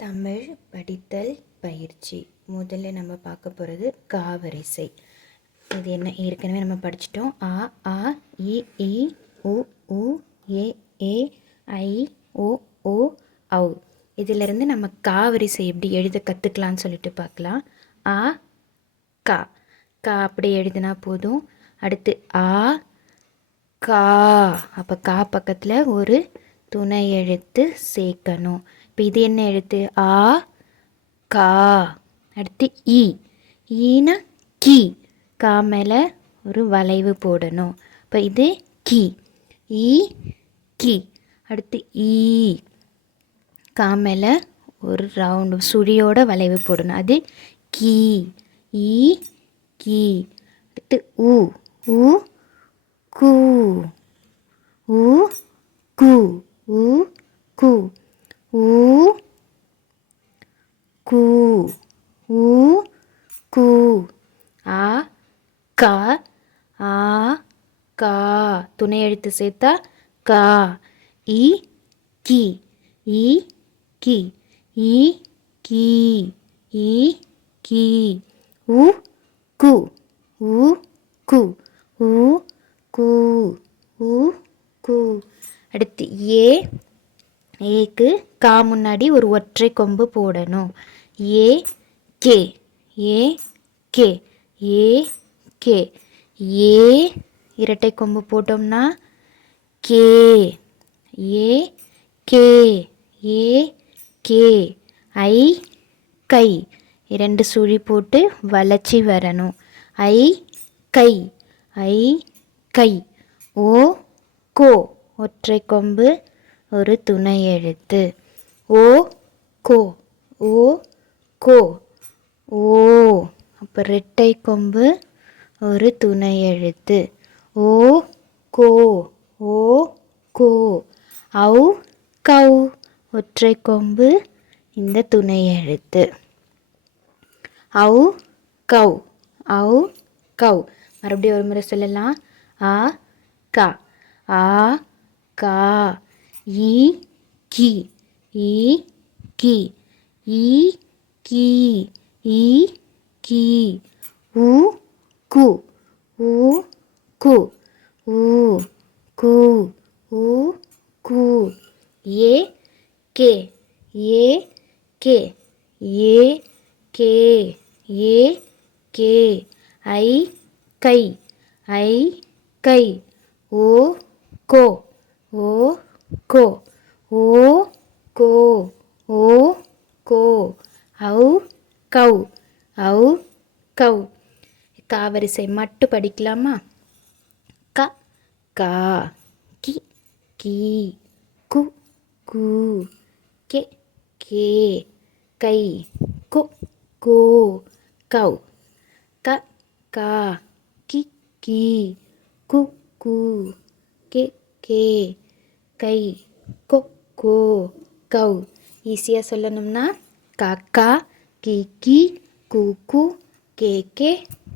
தமிழ் படித்தல் பயிற்சி. முதல்ல நம்ம பார்க்க போகிறது காவரிசை. இது என்ன ஏற்கனவே நம்ம படிச்சிட்டோம். ஆ ஆ இ ஈ உ ஊ ஏ ஏ ஐ ஓ ஓ ஔ. இதிலிருந்து நம்ம காவரிசை எப்படி எழுத கற்றுக்கலான்னு சொல்லிட்டு பார்க்கலாம். ஆ கா கா அப்படி எழுதினா போதும். அடுத்து ஆ கா, அப்போ கா பக்கத்தில் ஒரு துணை எழுத்து சேர்க்கணும். இப்போ இது என்ன எழுத்து? ஆ கா. அடுத்து ஈ, ஈனா கி, கா மேலே ஒரு வளைவு போடணும். இப்போ இது கி, ஈ கி. அடுத்து ஈ, கா மேலே ஒரு ரவுண்டு சுழியோட வளைவு போடணும். அது கி, ஈ கி. அடுத்து ஊ, ஊ கு, ஊ கு, ஊ கு, ஊ கு, ஊ கு. ஆ கா, ஆ கா, துணை எழுத்து சேர்த்தா கா. இ கி, இ கி, இ கி, இ கி. உ கு, ஊ கு, ஊ கு, ஊ கு. அடுத்து ஏ, ஏக்கு கா முன்னாடி ஒரு ஒற்றை கொம்பு போடணும். ஏ கே, ஏ கே, ஏ கே. ஏ இரட்டை கொம்பு போட்டோம்னா கே, ஏ கே, ஏ கே. ஐ கை, இரண்டு சுழி போட்டு வளைச்சி வரணும். ஐ கை, ஐ கை. ஓ கோ, ஒற்றை கொம்பு ஒரு துணை எழுத்து. ஓ கோ, ஓ கோ, ஓ. அப்போ ரெட்டை கொம்பு ஒரு துணை எழுத்து. ஓ கோ, ஓ கோ. ஔ கௌ, ஒற்றை கொம்பு இந்த துணை எழுத்து. ஔ கௌ, ஔ கௌ. மறுபடியும் ஒரு முறை சொல்லலாம். ஆ கா, ஆ கா. ஈ கி, ஈ கி, ஈ கி, ஈ கி. ஊ கு, ஊ கு, ஊ கு, ஊ கு. ஏ கே, ஏ கே, ஏ கே, ஏ கே. ஐ கை, ஐ கை. ஓ கோ, ஓ கோ, ஓ கோ, ஓ கோ. ஔ கௌ, ஔ கௌ. காவரிசை மட்டும் படிக்கலாமா? க கா, கி கீ, கு கூ, கே கே, கை, கொ கோ, கௌ. க கா, கி கீ, கு கூ, கே கே, கை, கொ கோ, கௌ. ஈஸியாக சொல்லணும்னா காக்கா, கீக்கி, கூக்கு, கேக்கே,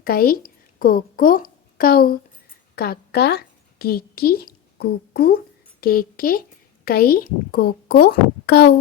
கை, கோகோ, கௌ. காக்கா, கீக்கி, கூக்கு, கேக்கே, கை, கோகோ, கௌ.